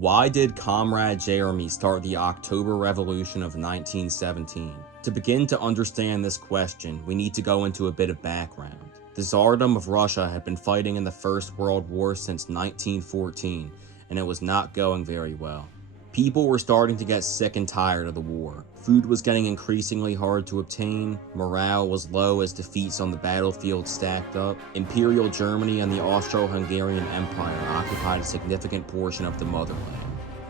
Why did Comrade Jeremy start the October Revolution of 1917? To begin to understand this question, we need to go into a bit of background. The Tsardom of Russia had been fighting in the First World War since 1914, and it was not going very well. People were starting to get sick and tired of the war. Food was getting increasingly hard to obtain, morale was low as defeats on the battlefield stacked up, Imperial Germany and the Austro-Hungarian Empire occupied a significant portion of the motherland.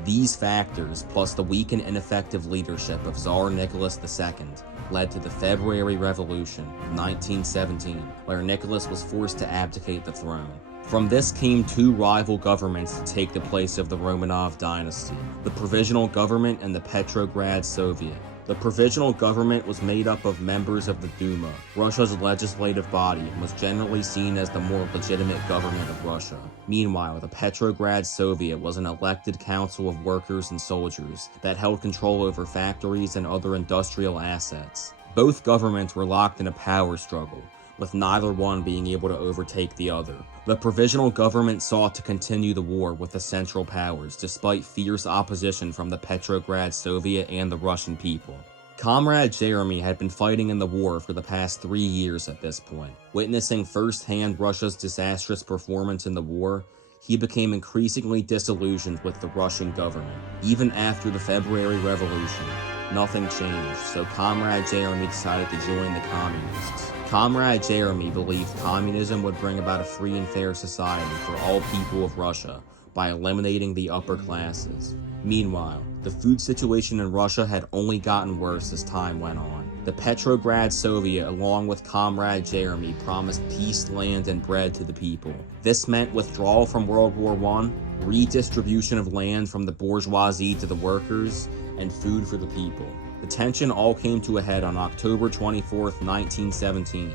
These factors, plus the weak and ineffective leadership of Tsar Nicholas II, led to the February Revolution of 1917, where Nicholas was forced to abdicate the throne. From this came two rival governments to take the place of the Romanov dynasty, the Provisional Government and the Petrograd Soviet. The Provisional Government was made up of members of the Duma, Russia's legislative body, and was generally seen as the more legitimate government of Russia. Meanwhile, the Petrograd Soviet was an elected council of workers and soldiers that held control over factories and other industrial assets. Both governments were locked in a power struggle, with neither one being able to overtake the other. The Provisional Government sought to continue the war with the Central Powers, despite fierce opposition from the Petrograd Soviet and the Russian people. Comrade Jeremy had been fighting in the war for the past 3 years at this point. Witnessing firsthand Russia's disastrous performance in the war, he became increasingly disillusioned with the Russian government. Even after the February Revolution, nothing changed, so Comrade Jeremy decided to join the Communists. Comrade Jeremy believed communism would bring about a free and fair society for all people of Russia by eliminating the upper classes. Meanwhile, the food situation in Russia had only gotten worse as time went on. The Petrograd Soviet, along with Comrade Jeremy, promised peace, land, and bread to the people. This meant withdrawal from World War I, redistribution of land from the bourgeoisie to the workers, and food for the people. The tension all came to a head on October 24, 1917,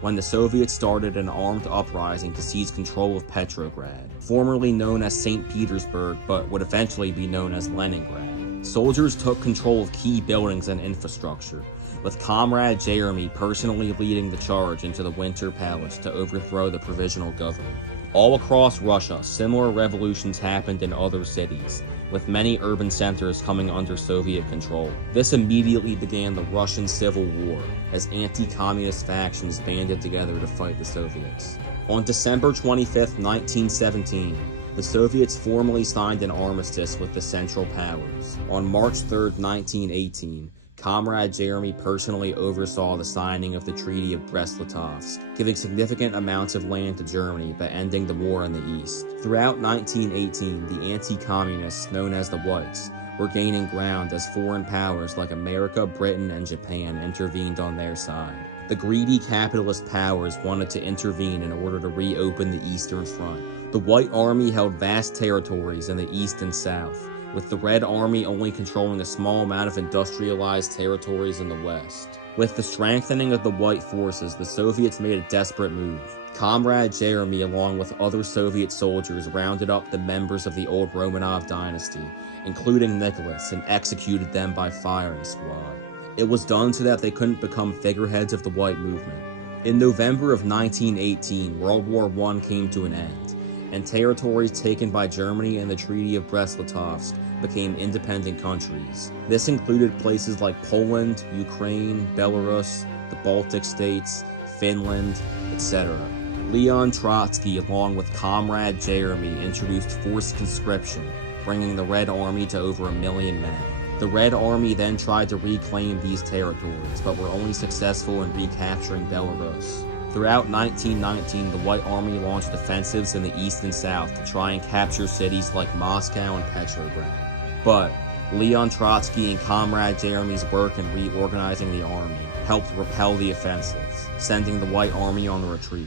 when the Soviets started an armed uprising to seize control of Petrograd, formerly known as St. Petersburg, but would eventually be known as Leningrad. Soldiers took control of key buildings and infrastructure, with Comrade Jeremy personally leading the charge into the Winter Palace to overthrow the Provisional Government. All across Russia, similar revolutions happened in other cities, with many urban centers coming under Soviet control. This immediately began the Russian Civil War, as anti-communist factions banded together to fight the Soviets. On December 25, 1917, the Soviets formally signed an armistice with the Central Powers. On March 3, 1918, Comrade Jeremy personally oversaw the signing of the Treaty of Brest-Litovsk, giving significant amounts of land to Germany but ending the war in the east. Throughout 1918, the anti-communists, known as the Whites, were gaining ground as foreign powers like America, Britain, and Japan intervened on their side. The greedy capitalist powers wanted to intervene in order to reopen the Eastern Front. The White Army held vast territories in the east and south, with the Red Army only controlling a small amount of industrialized territories in the west. With the strengthening of the White forces, the Soviets made a desperate move. Comrade Jeremy, along with other Soviet soldiers, rounded up the members of the old Romanov dynasty, including Nicholas, and executed them by firing squad. It was done so that they couldn't become figureheads of the White movement. In November of 1918, World War I came to an end, and territories taken by Germany in the Treaty of Brest-Litovsk became independent countries. This included places like Poland, Ukraine, Belarus, the Baltic states, Finland, etc. Leon Trotsky, along with Comrade Jeremy, introduced forced conscription, bringing the Red Army to over 1 million men. The Red Army then tried to reclaim these territories, but were only successful in recapturing Belarus. Throughout 1919, the White Army launched offensives in the east and south to try and capture cities like Moscow and Petrograd. But Leon Trotsky and Comrade Jeremy's work in reorganizing the army helped repel the offensives, sending the White Army on the retreat.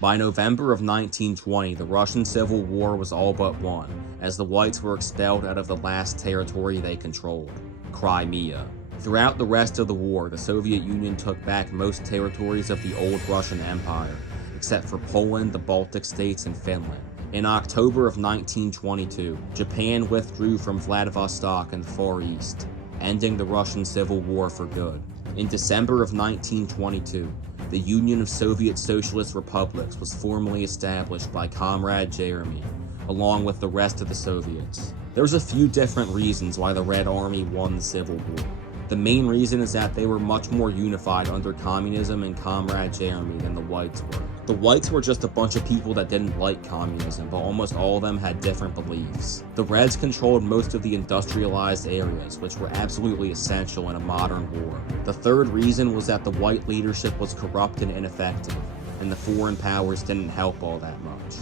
By November of 1920, the Russian Civil War was all but won, as the Whites were expelled out of the last territory they controlled, Crimea. Throughout the rest of the war, the Soviet Union took back most territories of the old Russian Empire, except for Poland, the Baltic states, and Finland. In October of 1922, Japan withdrew from Vladivostok in the Far East, ending the Russian Civil War for good. In December of 1922, the Union of Soviet Socialist Republics was formally established by Comrade Jeremy, along with the rest of the Soviets. There's a few different reasons why the Red Army won the Civil War. The main reason is that they were much more unified under communism and Comrade Jeremy than the Whites were. The Whites were just a bunch of people that didn't like communism, but almost all of them had different beliefs. The Reds controlled most of the industrialized areas, which were absolutely essential in a modern war. The third reason was that the White leadership was corrupt and ineffective, and the foreign powers didn't help all that much.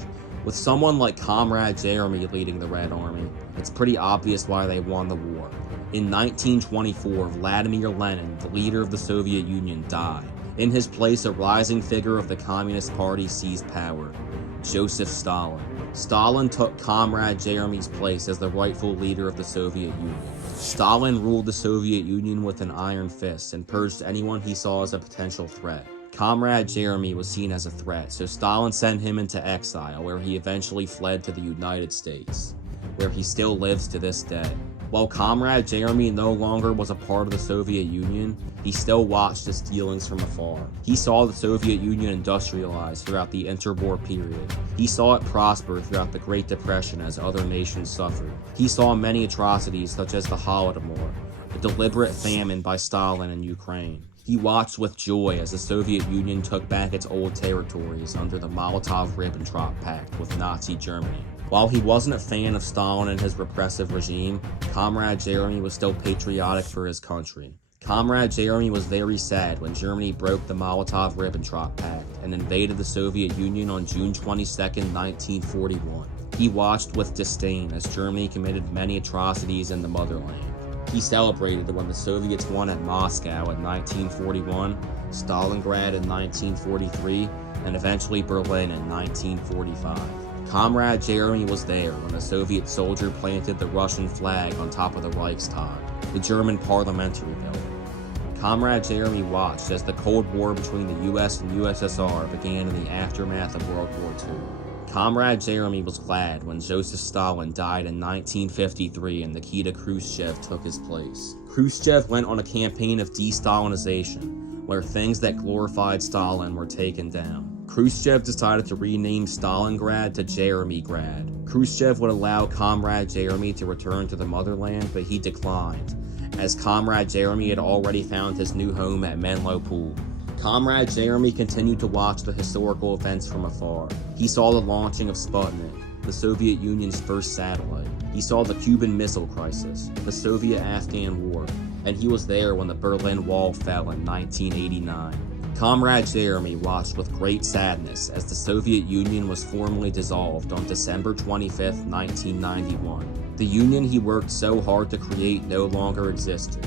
With someone like Comrade Jeremy leading the Red Army, it's pretty obvious why they won the war. In 1924, Vladimir Lenin, the leader of the Soviet Union, died. In his place, a rising figure of the Communist Party seized power, Joseph Stalin. Stalin took Comrade Jeremy's place as the rightful leader of the Soviet Union. Stalin ruled the Soviet Union with an iron fist and purged anyone he saw as a potential threat. Comrade Jeremy was seen as a threat, so Stalin sent him into exile, where he eventually fled to the United States, where he still lives to this day. While Comrade Jeremy no longer was a part of the Soviet Union, he still watched its dealings from afar. He saw the Soviet Union industrialize throughout the interwar period. He saw it prosper throughout the Great Depression as other nations suffered. He saw many atrocities such as the Holodomor, a deliberate famine by Stalin in Ukraine. He watched with joy as the Soviet Union took back its old territories under the Molotov-Ribbentrop Pact with Nazi Germany. While he wasn't a fan of Stalin and his repressive regime, Comrade Jeremy was still patriotic for his country. Comrade Jeremy was very sad when Germany broke the Molotov-Ribbentrop Pact and invaded the Soviet Union on June 22, 1941. He watched with disdain as Germany committed many atrocities in the motherland. He celebrated when the Soviets won at Moscow in 1941, Stalingrad in 1943, and eventually Berlin in 1945. Comrade Jeremy was there when a Soviet soldier planted the Russian flag on top of the Reichstag, the German parliamentary building. Comrade Jeremy watched as the Cold War between the US and USSR began in the aftermath of World War II. Comrade Jeremy was glad when Joseph Stalin died in 1953 and Nikita Khrushchev took his place. Khrushchev went on a campaign of de-Stalinization, where things that glorified Stalin were taken down. Khrushchev decided to rename Stalingrad to Jeremygrad. Khrushchev would allow Comrade Jeremy to return to the motherland, but he declined, as Comrade Jeremy had already found his new home at Menlo Pool. Comrade Jeremy continued to watch the historical events from afar. He saw the launching of Sputnik, the Soviet Union's first satellite. He saw the Cuban Missile Crisis, the Soviet-Afghan War, and he was there when the Berlin Wall fell in 1989. Comrade Jeremy watched with great sadness as the Soviet Union was formally dissolved on December 25, 1991. The Union he worked so hard to create no longer existed.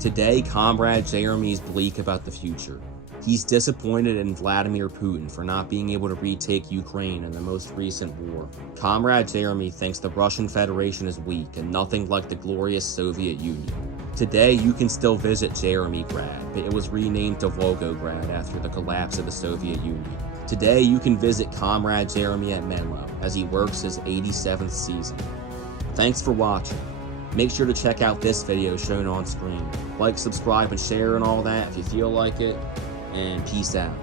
Today, Comrade Jeremy is bleak about the future. He's disappointed in Vladimir Putin for not being able to retake Ukraine in the most recent war. Comrade Jeremy thinks the Russian Federation is weak and nothing like the glorious Soviet Union. Today, you can still visit Jeremygrad, but it was renamed to Volgograd after the collapse of the Soviet Union. Today, you can visit Comrade Jeremy at Menlo as he works his 87th season. Thanks for watching. Make sure to check out this video shown on screen. Like, subscribe, and share and all that if you feel like it. And peace out.